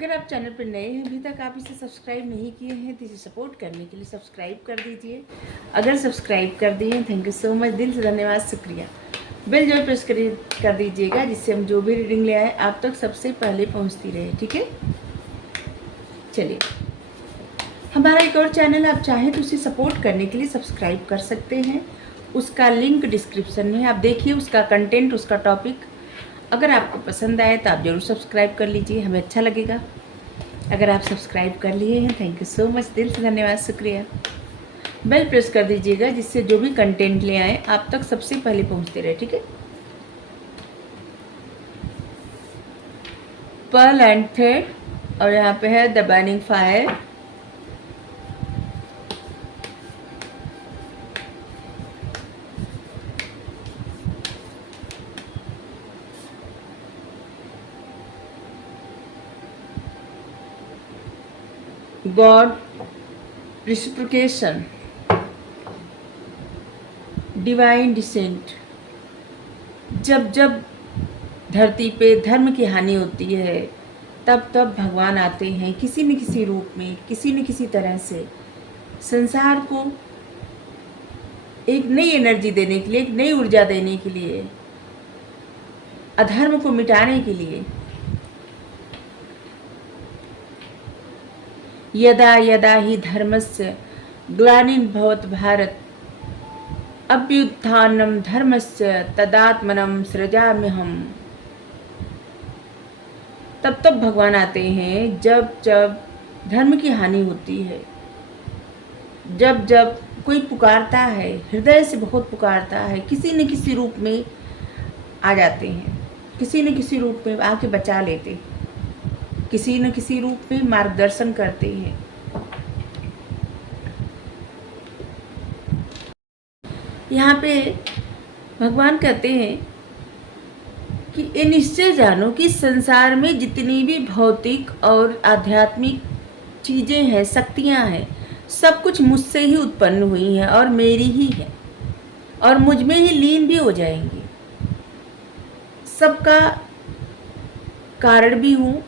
अगर आप चैनल पर नए हैं, अभी तक आप इसे सब्सक्राइब नहीं किए हैं तो इसे सपोर्ट करने के लिए सब्सक्राइब कर दीजिए। अगर सब्सक्राइब कर दिए, थैंक यू सो मच, दिल से धन्यवाद, शुक्रिया। बेल जरूर प्रेस कर दीजिएगा, जिससे हम जो भी रीडिंग ले आए आप तक सबसे पहले पहुंचती रहे। ठीक है, चलिए। हमारा एक और चैनल आप चाहें तो उसे सपोर्ट करने के लिए सब्सक्राइब कर सकते हैं। उसका लिंक डिस्क्रिप्शन में, आप देखिए उसका कंटेंट, उसका टॉपिक। अगर आपको पसंद आए तो आप ज़रूर सब्सक्राइब कर लीजिए, हमें अच्छा लगेगा। अगर आप सब्सक्राइब कर लिए हैं, थैंक यू सो मच, दिल से धन्यवाद, शुक्रिया। बेल प्रेस कर दीजिएगा, जिससे जो भी कंटेंट ले आए आप तक सबसे पहले पहुंचते रहे। ठीक है, पर्ल एंड थ्रेड, और यहाँ पे है the burning fire. God, reciprocation, divine descent. जब जब धरती पे धर्म की हानि होती है, तब तब भगवान आते हैं किसी न किसी रूप में, किसी न किसी तरह से संसार को एक नई एनर्जी देने के लिए, एक नई ऊर्जा देने के लिए, अधर्म को मिटाने के लिए। यदा यदा हि धर्मस्य ग्लानिर्भवत् भारत अभ्युत्थानं धर्मस्य तदात्मनं सृजाम्यहम्। तब तब भगवान आते हैं जब जब धर्म की हानि होती है, जब जब कोई पुकारता है, हृदय से बहुत पुकारता है, किसी न किसी रूप में आ जाते हैं, किसी न किसी रूप में आके बचा लेते हैं, किसी न किसी रूप में मार्गदर्शन करते हैं। यहाँ पे भगवान कहते हैं कि ये निश्चय जानो कि संसार में जितनी भी भौतिक और आध्यात्मिक चीज़ें हैं, शक्तियाँ हैं, सब कुछ मुझसे ही उत्पन्न हुई हैं और मेरी ही है, और मुझ में ही लीन भी हो जाएंगी। सबका कारण भी हूँ,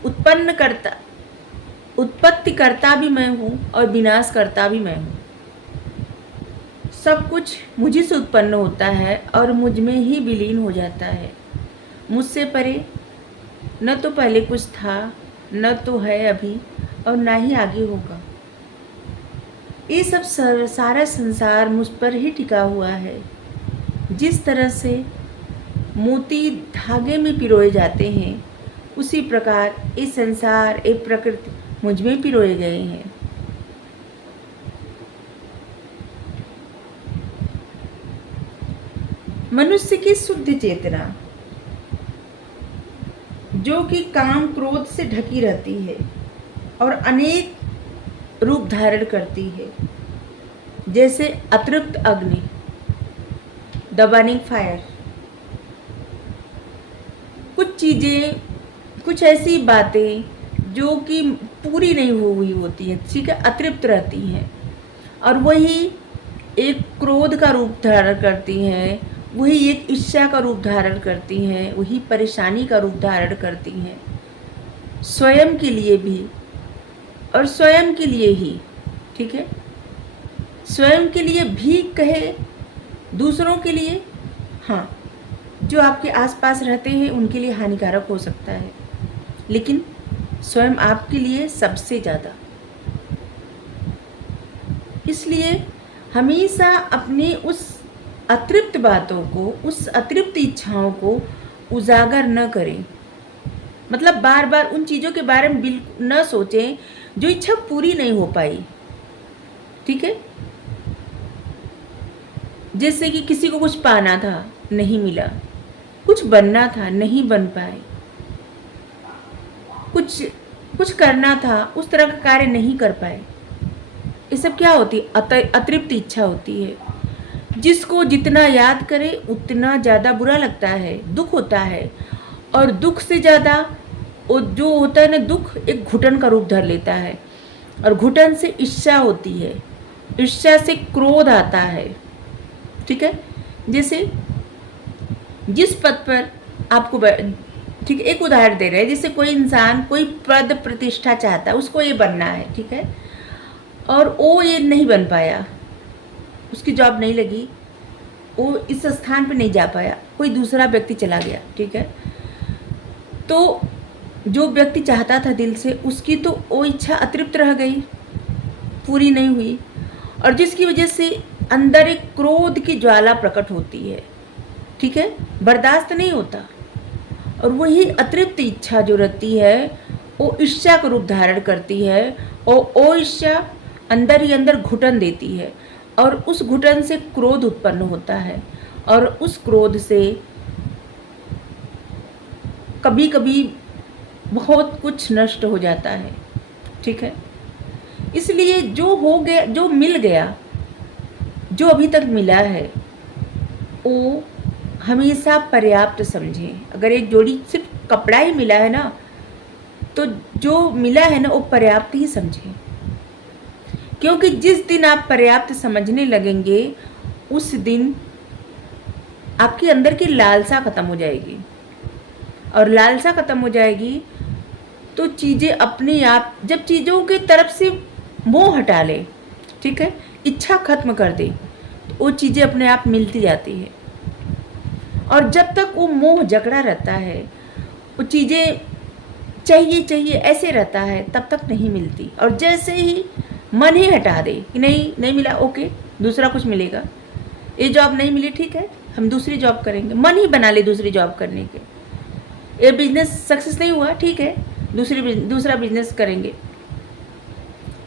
उत्पत्ति करता भी मैं हूँ और विनाश करता भी मैं हूँ। सब कुछ मुझी से उत्पन्न होता है और मुझ में ही विलीन हो जाता है। मुझसे परे न तो पहले कुछ था, न तो है अभी, और ना ही आगे होगा। ये सब सारा संसार मुझ पर ही टिका हुआ है। जिस तरह से मोती धागे में पिरोए जाते हैं, उसी प्रकार ये संसार, ये प्रकृति मुझ में पिरोए गए हैं। मनुष्य की शुद्ध चेतना, जो कि काम क्रोध से ढकी रहती है और अनेक रूप धारण करती है, जैसे अतृप्त अग्नि, द बर्निंग फायर। कुछ चीज़ें, कुछ ऐसी बातें जो कि पूरी नहीं हुई होती है, ठीक है, अतृप्त रहती हैं, और वही एक क्रोध का रूप धारण करती हैं, वही एक ईर्ष्या का रूप धारण करती हैं, वही परेशानी का रूप धारण करती हैं, स्वयं के लिए भी और स्वयं के लिए ही। ठीक है, स्वयं के लिए भी कहे, दूसरों के लिए, हाँ, जो आपके आसपास रहते हैं उनके लिए हानिकारक हो सकता है, लेकिन स्वयं आपके लिए सबसे ज़्यादा। इसलिए हमेशा अपनी उस अतृप्त बातों को, उस अतृप्त इच्छाओं को उजागर न करें। मतलब बार बार उन चीज़ों के बारे में बिल्कुल न सोचें जो इच्छा पूरी नहीं हो पाई। ठीक है, जैसे कि किसी को कुछ पाना था, नहीं मिला, कुछ बनना था, नहीं बन पाए, कुछ करना था, उस तरह का कार्य नहीं कर पाए। ये सब क्या होती है? अतृप्त इच्छा होती है। जिसको जितना याद करे उतना ज़्यादा बुरा लगता है, दुख होता है, और दुख से ज़्यादा वो जो होता है ना, दुख एक घुटन का रूप धर लेता है, और घुटन से ईर्ष्या होती है, ईर्ष्या से क्रोध आता है। ठीक है, जैसे जिस पद पर आपको ठीक है, एक उदाहरण दे रहे हैं, जैसे कोई इंसान कोई पद प्रतिष्ठा चाहता है, उसको ये बनना है, ठीक है, और वो ये नहीं बन पाया, उसकी जॉब नहीं लगी, वो इस स्थान पे नहीं जा पाया, कोई दूसरा व्यक्ति चला गया, ठीक है, तो जो व्यक्ति चाहता था दिल से, उसकी तो वो इच्छा अतृप्त रह गई, पूरी नहीं हुई, और जिसकी वजह से अंदर एक क्रोध की ज्वाला प्रकट होती है, ठीक है, बर्दाश्त नहीं होता, और वही अतृप्त इच्छा जो रहती है वो ईर्ष्या का रूप धारण करती है, और वो ईर्ष्या अंदर ही अंदर घुटन देती है, और उस घुटन से क्रोध उत्पन्न होता है, और उस क्रोध से कभी कभी बहुत कुछ नष्ट हो जाता है, ठीक है। इसलिए जो हो गया, जो मिल गया, जो अभी तक मिला है, वो हमेशा पर्याप्त समझें। अगर एक जोड़ी सिर्फ कपड़ा ही मिला है ना, तो जो मिला है ना वो पर्याप्त ही समझें, क्योंकि जिस दिन आप पर्याप्त समझने लगेंगे उस दिन आपके अंदर की लालसा खत्म हो जाएगी, और लालसा खत्म हो जाएगी तो चीज़ें अपने आप, जब चीज़ों की तरफ से मोह हटा ले, ठीक है, इच्छा खत्म कर दे, तो वो चीज़ें अपने आप मिलती जाती है। और जब तक वो मोह जकड़ा रहता है, वो चीज़ें चाहिए चाहिए ऐसे रहता है, तब तक नहीं मिलती। और जैसे ही मन ही हटा दे कि नहीं नहीं मिला, ओके दूसरा कुछ मिलेगा, ये जॉब नहीं मिली, ठीक है हम दूसरी जॉब करेंगे, मन ही बना ले दूसरी जॉब करने के, ये बिजनेस सक्सेस नहीं हुआ, ठीक है दूसरा बिजनेस करेंगे,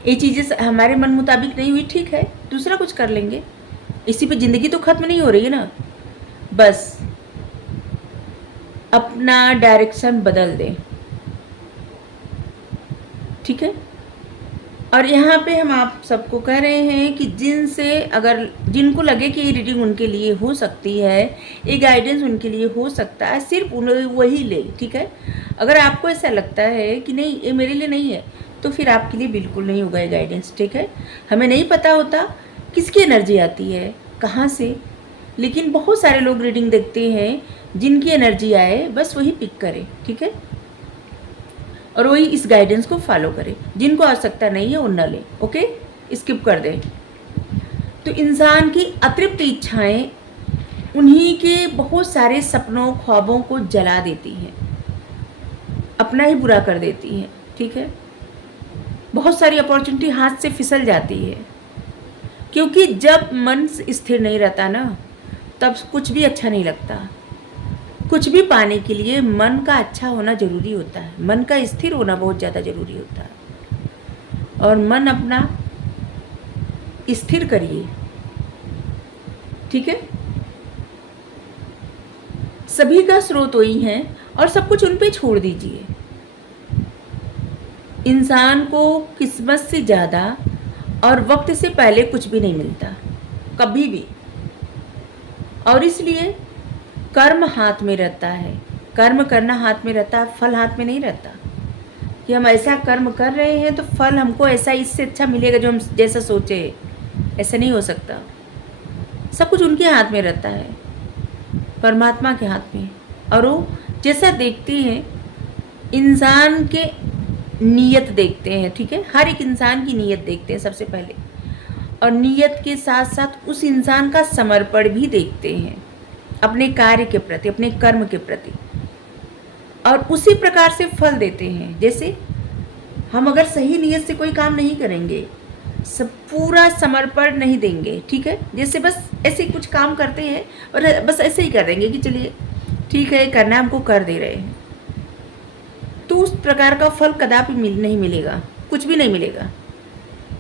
ये चीज़ें हमारे मन मुताबिक नहीं हुई, ठीक है दूसरा कुछ कर लेंगे, इसी पे ज़िंदगी तो ख़त्म नहीं हो रही है ना। बस अपना डायरेक्शन बदल दें, ठीक है। और यहाँ पे हम आप सबको कह रहे हैं कि जिनको लगे कि ये रीडिंग उनके लिए हो सकती है, ये गाइडेंस उनके लिए हो सकता है, सिर्फ उन्हें वही ले, ठीक है। अगर आपको ऐसा लगता है कि नहीं ये मेरे लिए नहीं है, तो फिर आपके लिए बिल्कुल नहीं होगा ये गाइडेंस, ठीक है। हमें नहीं पता होता किसकी एनर्जी आती है कहाँ से, लेकिन बहुत सारे लोग रीडिंग देखते हैं, जिनकी एनर्जी आए बस वही पिक करें, ठीक है, और वही इस गाइडेंस को फॉलो करें। जिनको आवश्यकता नहीं है वो न लें, ओके स्किप कर दें। तो इंसान की अतृप्त इच्छाएं उन्हीं के बहुत सारे सपनों ख्वाबों को जला देती हैं, अपना ही बुरा कर देती हैं, ठीक है। बहुत सारी अपॉर्चुनिटी हाथ से फिसल जाती है, क्योंकि जब मन स्थिर नहीं रहता ना, तब कुछ भी अच्छा नहीं लगता। कुछ भी पाने के लिए मन का अच्छा होना ज़रूरी होता है, मन का स्थिर होना बहुत ज़्यादा ज़रूरी होता है, और मन अपना स्थिर करिए, ठीक है। सभी का स्रोत वही है, और सब कुछ उन पे छोड़ दीजिए। इंसान को किस्मत से ज़्यादा और वक्त से पहले कुछ भी नहीं मिलता, कभी भी। और इसलिए कर्म हाथ में रहता है, कर्म करना हाथ में रहता है, फल हाथ में नहीं रहता। कि हम ऐसा कर्म कर रहे हैं तो फल हमको ऐसा इससे अच्छा मिलेगा जो हम जैसा सोचे, ऐसा नहीं हो सकता। सब कुछ उनके हाथ में रहता है, परमात्मा के हाथ में। और वो जैसा देखते हैं, इंसान के नीयत देखते हैं, ठीक है, हर एक इंसान की नीयत देखते हैं सबसे पहले, और नीयत के साथ साथ उस इंसान का समर्पण भी देखते हैं अपने कार्य के प्रति, अपने कर्म के प्रति, और उसी प्रकार से फल देते हैं। जैसे हम अगर सही नीयत से कोई काम नहीं करेंगे, सब पूरा समर्पण नहीं देंगे, ठीक है, जैसे बस ऐसे कुछ काम करते हैं और बस ऐसे ही कर देंगे कि चलिए ठीक है करना हमको कर दे रहे हैं, तो उस प्रकार का फल कदापि नहीं मिलेगा, कुछ भी नहीं मिलेगा,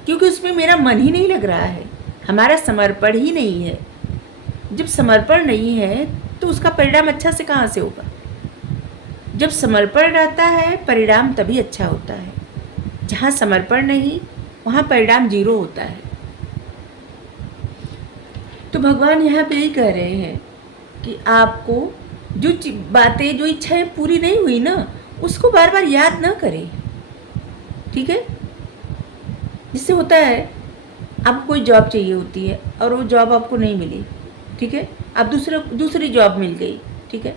क्योंकि उसमें मेरा मन ही नहीं लग रहा है, हमारा समर्पण ही नहीं है। जब समर्पण नहीं है तो उसका परिणाम अच्छा से कहाँ से होगा। जब समर्पण रहता है परिणाम तभी अच्छा होता है, जहाँ समर्पण नहीं वहाँ परिणाम जीरो होता है। तो भगवान यहाँ पे यही कह रहे हैं कि आपको जो बातें, जो इच्छाएं पूरी नहीं हुई ना, उसको बार बार याद ना करें, ठीक है। जिससे होता है आपको कोई जॉब चाहिए होती है और वो जॉब आपको नहीं मिली, ठीक है, आप दूसरी जॉब मिल गई, ठीक है,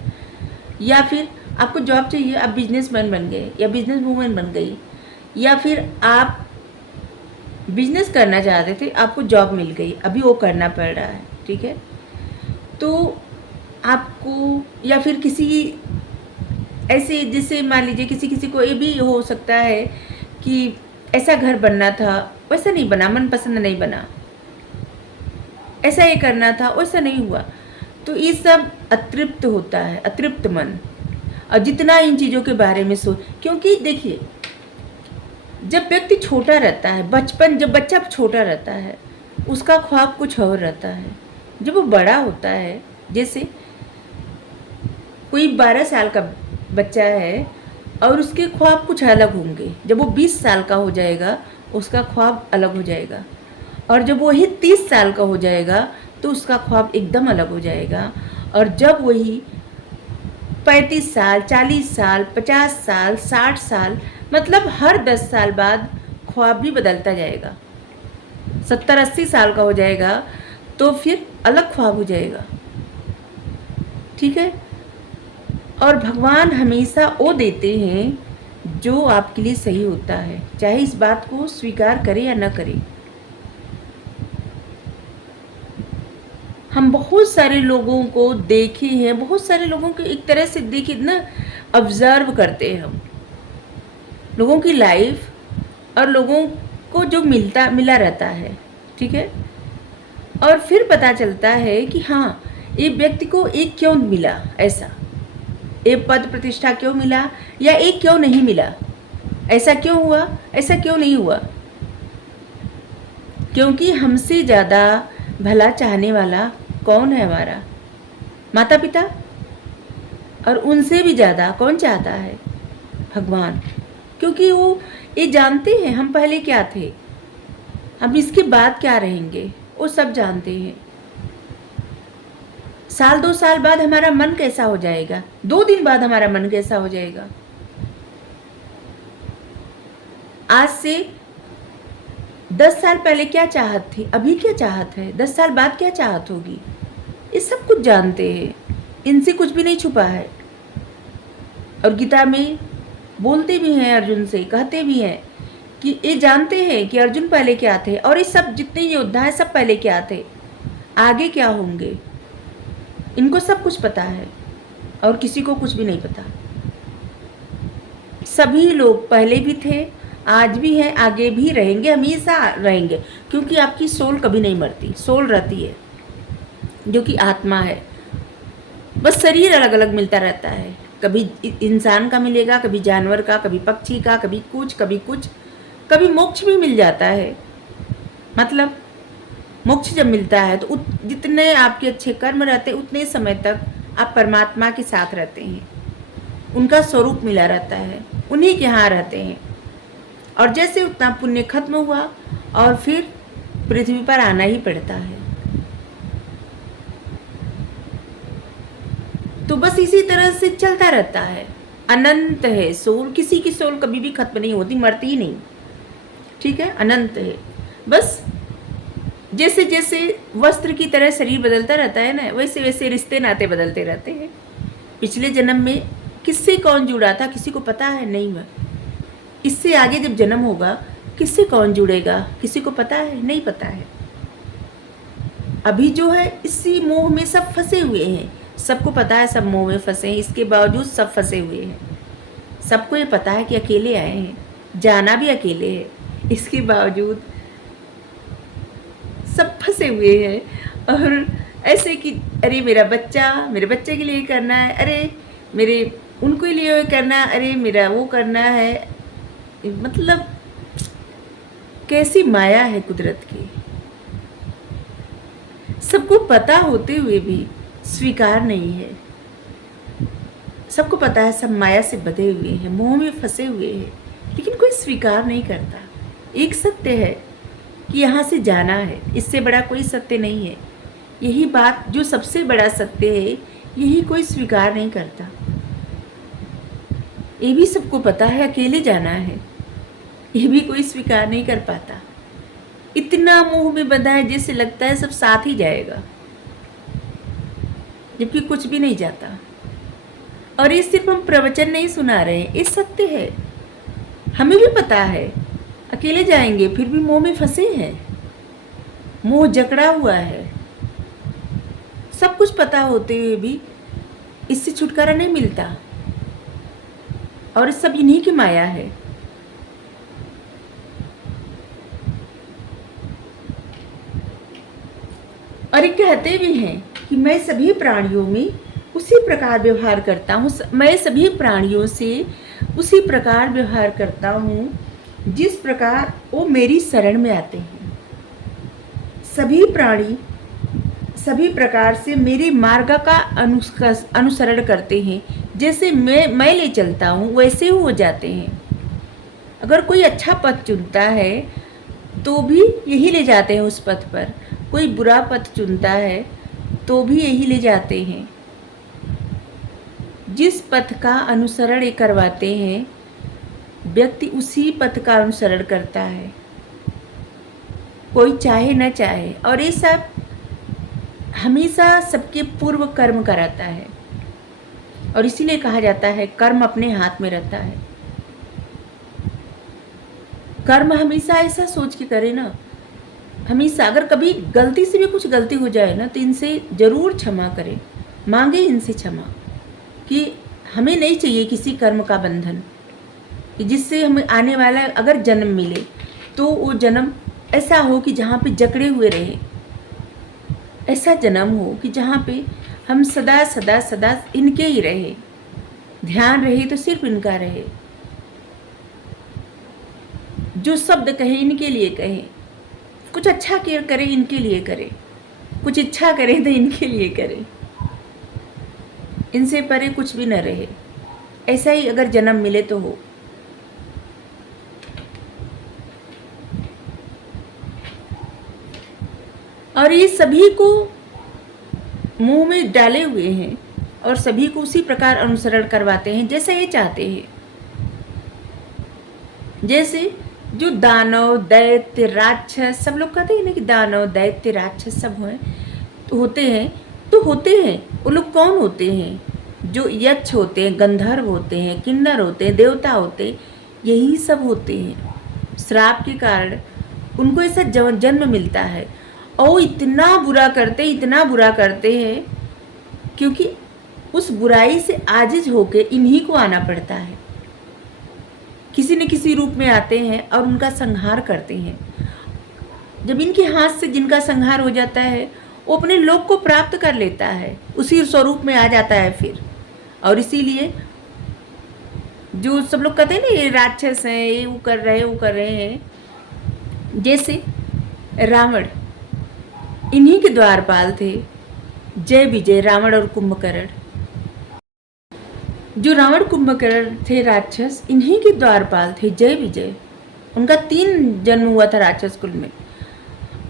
या फिर आपको जॉब चाहिए, आप बिजनेसमैन बन गए या बिजनेस वूमेन बन गई, या फिर आप बिजनेस करना चाहते थे, आपको जॉब मिल गई, अभी वो करना पड़ रहा है, ठीक है। तो आपको, या फिर किसी ऐसे, जैसे मान लीजिए किसी किसी को ये भी हो सकता है कि ऐसा घर बनना था, वैसा नहीं बना, मन पसंद नहीं बना, ऐसा ये करना था, वैसा नहीं हुआ। तो ये सब अतृप्त होता है, अतृप्त मन। और जितना इन चीज़ों के बारे में सोच, क्योंकि देखिए जब व्यक्ति छोटा रहता है, जब बच्चा छोटा रहता है, उसका ख्वाब कुछ और रहता है। जब वो बड़ा होता है, जैसे कोई 12 साल का बच्चा है और उसके ख्वाब कुछ अलग होंगे, जब वो 20 साल का हो जाएगा उसका ख्वाब अलग हो जाएगा, और जब वही 30 साल का हो जाएगा तो उसका ख्वाब एकदम अलग हो जाएगा। और जब वही 35 साल, 40 साल, 50 साल, 60 साल, मतलब हर 10 साल बाद ख्वाब भी बदलता जाएगा। 70-80 साल का हो जाएगा तो फिर अलग ख्वाब हो जाएगा, ठीक है। और भगवान हमेशा वो देते हैं जो आपके लिए सही होता है, चाहे इस बात को स्वीकार करें या न करें। हम बहुत सारे लोगों को देखे हैं, बहुत सारे लोगों को एक तरह से देखे ना, ऑब्जर्व करते हैं हम लोगों की लाइफ, और लोगों को जो मिला रहता है, ठीक है। और फिर पता चलता है कि हाँ, ये व्यक्ति को एक क्यों मिला, ऐसा एक पद प्रतिष्ठा क्यों मिला, या एक क्यों नहीं मिला, ऐसा क्यों हुआ, ऐसा क्यों नहीं हुआ। क्योंकि हमसे ज़्यादा भला चाहने वाला कौन है? हमारा माता पिता। और उनसे भी ज़्यादा कौन चाहता है? भगवान। क्योंकि वो ये जानते हैं हम पहले क्या थे, हम इसके बाद क्या रहेंगे, वो सब जानते हैं। साल 2 साल बाद हमारा मन कैसा हो जाएगा, 2 दिन बाद हमारा मन कैसा हो जाएगा। आज से 10 साल पहले क्या चाहत थी, अभी क्या चाहत है, 10 साल बाद क्या चाहत होगी, ये सब कुछ जानते हैं। इनसे कुछ भी नहीं छुपा है। और गीता में बोलते भी हैं, अर्जुन से कहते भी हैं कि ये जानते हैं कि अर्जुन पहले क्या थे, और ये सब जितने योद्धा हैं सब पहले क्या थे, आगे क्या होंगे, इनको सब कुछ पता है। और किसी को कुछ भी नहीं पता। सभी लोग पहले भी थे, आज भी हैं, आगे भी रहेंगे, हमेशा रहेंगे। क्योंकि आपकी सोल कभी नहीं मरती, सोल रहती है जो कि आत्मा है। बस शरीर अलग अलग मिलता रहता है, कभी इंसान का मिलेगा, कभी जानवर का, कभी पक्षी का, कभी कुछ, कभी कुछ, कभी मोक्ष भी मिल जाता है। मतलब मोक्ष जब मिलता है तो जितने आपके अच्छे कर्म रहते उतने समय तक आप परमात्मा के साथ रहते हैं, उनका स्वरूप मिला रहता है, उन्हीं के यहाँ रहते हैं। और जैसे उतना पुण्य खत्म हुआ और फिर पृथ्वी पर आना ही पड़ता है। तो बस इसी तरह से चलता रहता है। अनंत है सोल, किसी की सोल कभी भी खत्म नहीं होती, मरती ही नहीं, ठीक है, अनंत है। बस जैसे जैसे वस्त्र की तरह शरीर बदलता रहता है ना, वैसे वैसे रिश्ते नाते बदलते रहते हैं। पिछले जन्म में किससे कौन जुड़ा था किसी को पता है? नहीं हुआ। इससे आगे जब जन्म होगा किससे कौन जुड़ेगा किसी को पता है? नहीं पता है। अभी जो है इसी मोह में सब फंसे हुए हैं, सबको पता है सब मोह में फंसे हैं, इसके बावजूद सब फंसे हुए हैं। सबको ये पता है कि अकेले आए हैं, जाना भी अकेले है, इसके बावजूद सब फंसे हुए हैं। और ऐसे कि अरे मेरे बच्चे के लिए करना है, अरे मेरे उनको लिए करना है, अरे मेरा वो करना है। मतलब कैसी माया है कुदरत की। सबको पता होते हुए भी स्वीकार नहीं है। सबको पता है सब माया से बधे हुए हैं, मोह में फंसे हुए हैं, लेकिन कोई स्वीकार नहीं करता। एक सत्य है कि यहाँ से जाना है, इससे बड़ा कोई सत्य नहीं है। यही बात जो सबसे बड़ा सत्य है, यही कोई स्वीकार नहीं करता। ये भी सबको पता है अकेले जाना है, ये भी कोई स्वीकार नहीं कर पाता। इतना मोह में बंधा है जैसे लगता है सब साथ ही जाएगा, जबकि कुछ भी नहीं जाता। और ये सिर्फ हम प्रवचन नहीं सुना रहे हैं, ये सत्य है। हमें भी पता है अकेले जाएंगे, फिर भी मोह में फंसे हैं, मोह जकड़ा हुआ है। सब कुछ पता होते हुए भी इससे छुटकारा नहीं मिलता, और सब इन्हीं की माया है। और ये कहते भी हैं कि मैं सभी प्राणियों में उसी प्रकार व्यवहार करता हूँ, मैं सभी प्राणियों से उसी प्रकार व्यवहार करता हूँ जिस प्रकार वो मेरी शरण में आते हैं। सभी प्राणी सभी प्रकार से मेरे मार्ग का अनुसरण करते हैं। जैसे मैं ले चलता हूँ वैसे ही हो जाते हैं। अगर कोई अच्छा पथ चुनता है तो भी यही ले जाते हैं उस पथ पर, कोई बुरा पथ चुनता है तो भी यही ले जाते हैं। जिस पथ का अनुसरण ये करवाते हैं, व्यक्ति उसी पथ का अनुसरण करता है, कोई चाहे न चाहे। और ये सब हमेशा सबके पूर्व कर्म कराता है, और इसीलिए कहा जाता है कर्म अपने हाथ में रहता है। कर्म हमेशा ऐसा सोच के करे ना, हमेशा अगर कभी गलती से भी कुछ गलती हो जाए ना तो इनसे ज़रूर क्षमा करें, मांगे इनसे क्षमा कि हमें नहीं चाहिए किसी कर्म का बंधन, जिससे हमें आने वाला अगर जन्म मिले तो वो जन्म ऐसा हो कि जहाँ पे जकड़े हुए रहे, ऐसा जन्म हो कि जहाँ पे हम सदा सदा सदा इनके ही रहे, ध्यान रहे तो सिर्फ इनका रहे, जो शब्द कहे इनके लिए कहे, कुछ अच्छा करे इनके लिए करे, कुछ इच्छा करे तो इनके लिए करे, इनसे परे कुछ भी न रहे। ऐसा ही अगर जन्म मिले तो हो। और ये सभी को मुंह में डाले हुए हैं और सभी को उसी प्रकार अनुसरण करवाते हैं जैसे ये चाहते हैं। जैसे जो दानव दैत्य राक्षस, सब लोग कहते हैं ना कि दानव दैत्य राक्षस सब होते हैं। वो लोग कौन होते हैं? जो यक्ष होते हैं, गंधर्व होते हैं, किन्नर होते हैं, देवता होते हैं, यही सब होते हैं। श्राप के कारण उनको ऐसा जन्म मिलता है, और वो इतना बुरा करते हैं क्योंकि उस बुराई से आजिज होकर इन्हीं को आना पड़ता है। किसी न किसी रूप में आते हैं और उनका संहार करते हैं। जब इनके हाथ से जिनका संहार हो जाता है वो अपने लोक को प्राप्त कर लेता है, उसी स्वरूप में आ जाता है फिर। और इसीलिए जो सब लोग कहते हैं ना ये राक्षस हैं, ये वो कर रहे हैं, जैसे रावण इन्हीं के द्वारपाल थे, जय विजय रावण और कुंभकर्ण। जो रावण कुंभकर्ण थे राक्षस, इन्हीं के द्वारपाल थे जय विजय। उनका 3 जन्म हुआ था राक्षस कुल में।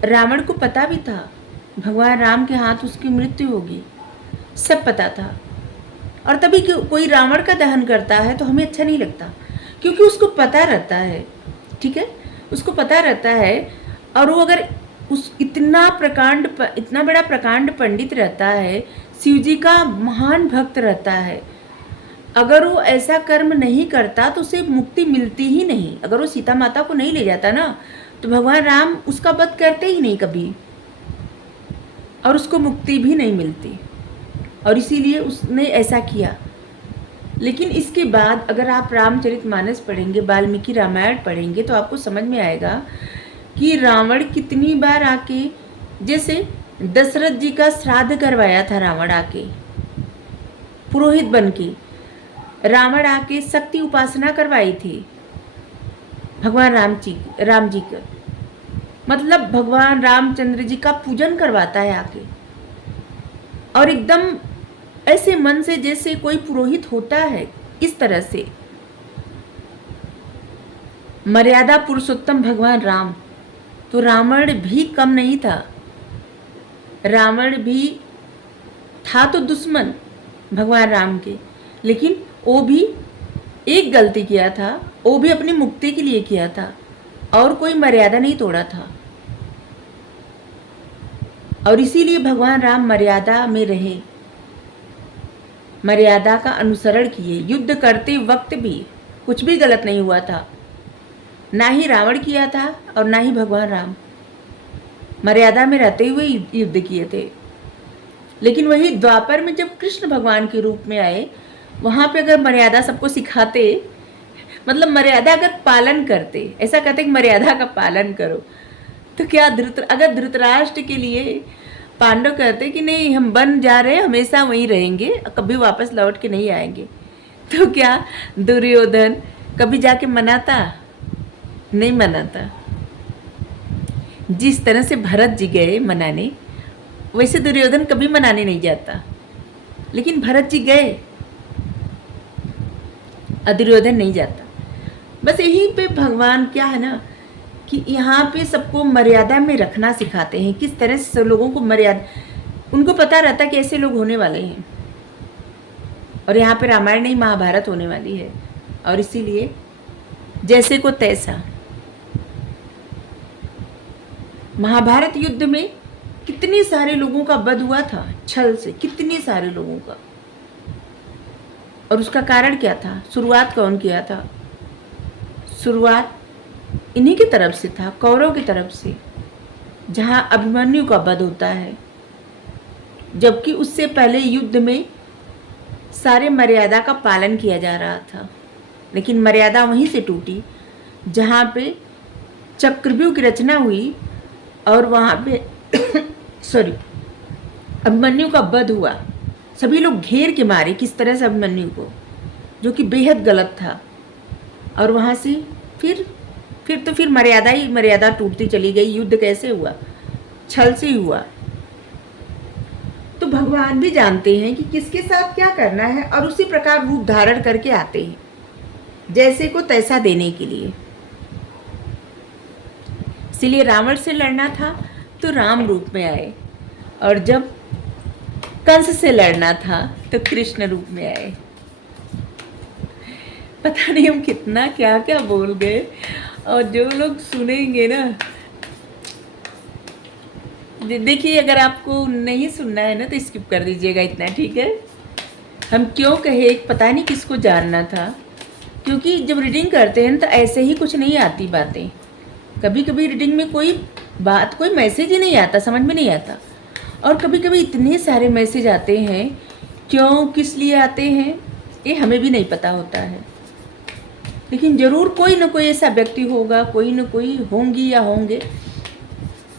रावण को पता भी था भगवान राम के हाथ उसकी मृत्यु होगी, सब पता था। और तभी कोई रावण का दहन करता है तो हमें अच्छा नहीं लगता, क्योंकि उसको पता रहता है, ठीक है, उसको पता रहता है। और वो अगर उस इतना बड़ा प्रकांड पंडित रहता है, शिव जी का महान भक्त रहता है, अगर वो ऐसा कर्म नहीं करता तो उसे मुक्ति मिलती ही नहीं। अगर वो सीता माता को नहीं ले जाता ना तो भगवान राम उसका वध करते ही नहीं कभी, और उसको मुक्ति भी नहीं मिलती। और इसीलिए उसने ऐसा किया। लेकिन इसके बाद अगर आप रामचरितमानस पढ़ेंगे, वाल्मीकि रामायण पढ़ेंगे, तो आपको समझ में आएगा कि रावण कितनी बार आके, जैसे दशरथ जी का श्राद्ध करवाया था रावण आके पुरोहित बन के, रावण आके शक्ति उपासना करवाई थी भगवान राम जी का, मतलब भगवान रामचंद्र जी का पूजन करवाता है आके, और एकदम ऐसे मन से जैसे कोई पुरोहित होता है, इस तरह से। मर्यादा पुरुषोत्तम भगवान राम, तो रावण भी कम नहीं था। रावण भी था तो दुश्मन भगवान राम के, लेकिन वो भी एक गलती किया था, वो भी अपनी मुक्ति के लिए किया था, और कोई मर्यादा नहीं तोड़ा था। और इसीलिए भगवान राम मर्यादा में रहे। मर्यादा का अनुसरण किए। युद्ध करते वक्त भी कुछ भी गलत नहीं हुआ था, ना ही रावण किया था और ना ही भगवान राम, मर्यादा में रहते हुए युद्ध किए थे। लेकिन वही द्वापर में जब कृष्ण भगवान के रूप में आए, वहां पे अगर मर्यादा सबको सिखाते, मतलब मर्यादा अगर पालन करते, ऐसा कहते कि मर्यादा का पालन करो, तो क्या अगर धृतराष्ट्र के लिए पांडव कहते कि नहीं हम वन जा रहे हैं, हमेशा वहीं रहेंगे, कभी वापस लौट के नहीं आएंगे, तो क्या दुर्योधन कभी जाके मनाता? नहीं मनाता। जिस तरह से भरत जी गए मनाने, वैसे दुर्योधन कभी मनाने नहीं जाता, लेकिन भरत जी गए, दुर्योधन नहीं जाता। बस यही पे भगवान क्या है ना कि यहाँ पे सबको मर्यादा में रखना सिखाते हैं, किस तरह से लोगों को मर्यादा, उनको पता रहता है कि ऐसे लोग होने वाले हैं, और यहाँ पे रामायण नहीं महाभारत होने वाली है, और इसीलिए जैसे को तैसा। महाभारत युद्ध में कितने सारे लोगों का वध हुआ था छल से, कितने सारे लोगों का, और उसका कारण क्या था? शुरुआत कौन किया था? शुरुआत इन्हीं की तरफ से था, कौरव की तरफ से, जहां अभिमन्यु का वध होता है, जबकि उससे पहले युद्ध में सारे मर्यादा का पालन किया जा रहा था। लेकिन मर्यादा वहीं से टूटी जहां पे चक्रव्यूह की रचना हुई, और वहां पे सॉरी अभिमन्यु का वध हुआ। सभी लोग घेर के मारे किस तरह से अभिमन्यु को, जो कि बेहद गलत था, और वहां से फिर मर्यादा ही मर्यादा टूटती चली गई। युद्ध कैसे हुआ? छल से हुआ। तो भगवान भी जानते हैं कि किसके साथ क्या करना है, और उसी प्रकार रूप धारण करके आते हैं, जैसे को तैसा देने के लिए। इसलिए रावण से लड़ना था तो राम रूप में आए, और जब कंस से लड़ना था तो कृष्ण रूप में आए। पता नहीं हम कितना क्या क्या बोल गए, और जो लोग सुनेंगे ना, देखिए अगर आपको नहीं सुनना है ना तो स्किप कर दीजिएगा, इतना ठीक है। हम क्यों कहे, पता नहीं किसको जानना था, क्योंकि जब रीडिंग करते हैं तो ऐसे ही कुछ नहीं आती बातें। कभी कभी रीडिंग में कोई बात, कोई मैसेज ही नहीं आता, समझ में नहीं आता, और कभी कभी इतने सारे मैसेज आते हैं, क्यों किस लिए आते हैं ये हमें भी नहीं पता होता है। लेकिन ज़रूर कोई ना कोई ऐसा व्यक्ति होगा, कोई ना कोई होंगी या होंगे,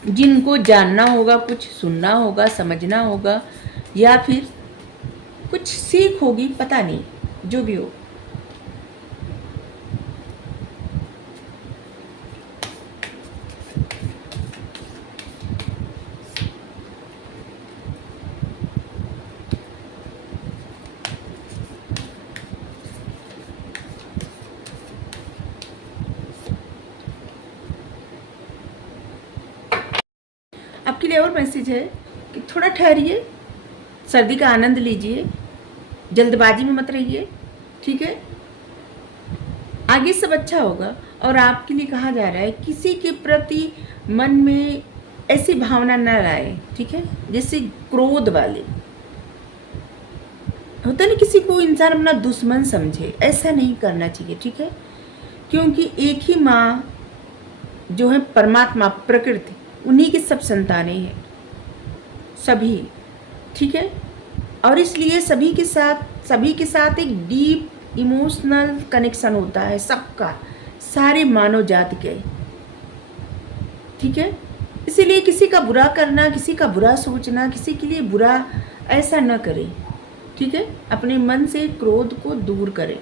जिनको जानना होगा, कुछ सुनना होगा, समझना होगा, या फिर कुछ सीख होगी, पता नहीं, जो भी हो। आपके लिए और मैसेज है कि थोड़ा ठहरिए, सर्दी का आनंद लीजिए, जल्दबाजी में मत रहिए, ठीक है। आगे सब अच्छा होगा। और आपके लिए कहा जा रहा है किसी के प्रति मन में ऐसी भावना न लाए, ठीक है, जैसे क्रोध वाले होता नहीं, किसी को इंसान अपना दुश्मन समझे, ऐसा नहीं करना चाहिए, ठीक है। क्योंकि एक ही माँ जो है परमात्मा प्रकृति, उन्हीं की सब संतानें हैं, सभी, ठीक है। और इसलिए सभी के साथ एक डीप इमोशनल कनेक्शन होता है सबका, सारे मानव जाति के, ठीक है। इसीलिए किसी का बुरा करना, किसी का बुरा सोचना, किसी के लिए बुरा ऐसा न करें, ठीक है। अपने मन से क्रोध को दूर करें।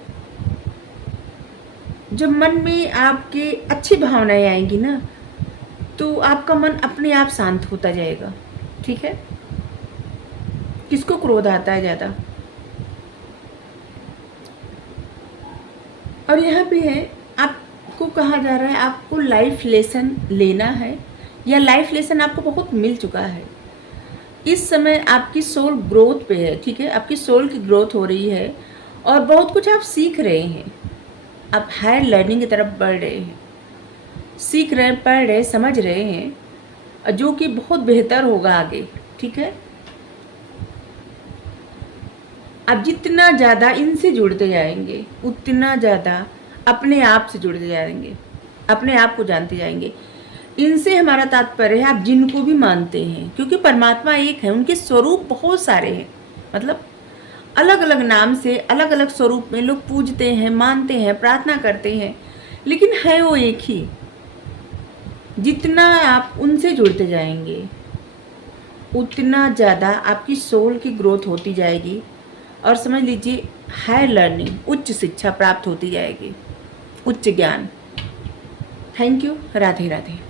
जब मन में आपके अच्छी भावनाएं आएंगी ना, तो आपका मन अपने आप शांत होता जाएगा, ठीक है। किसको क्रोध आता है ज़्यादा? और यहाँ पे है, आपको कहा जा रहा है आपको लाइफ लेसन लेना है, या लाइफ लेसन आपको बहुत मिल चुका है। इस समय आपकी सोल ग्रोथ पे है, ठीक है। आपकी सोल की ग्रोथ हो रही है, और बहुत कुछ आप सीख रहे हैं, आप हायर लर्निंग की तरफ बढ़ रहे हैं, सीख रहे, पढ़ रहे, समझ रहे हैं, जो कि बहुत बेहतर होगा आगे, ठीक है। आप जितना ज़्यादा इनसे जुड़ते जाएंगे उतना ज़्यादा अपने आप से जुड़ते जाएंगे, अपने आप को जानते जाएंगे। इनसे हमारा तात्पर्य है आप जिनको भी मानते हैं, क्योंकि परमात्मा एक है, उनके स्वरूप बहुत सारे हैं। मतलब अलग अलग नाम से अलग अलग स्वरूप में लोग पूजते हैं, मानते हैं, प्रार्थना करते हैं, लेकिन है वो एक ही। जितना आप उनसे जुड़ते जाएंगे उतना ज़्यादा आपकी सोल की ग्रोथ होती जाएगी, और समझ लीजिए हायर लर्निंग, उच्च शिक्षा प्राप्त होती जाएगी, उच्च ज्ञान। Thank you. राधे राधे।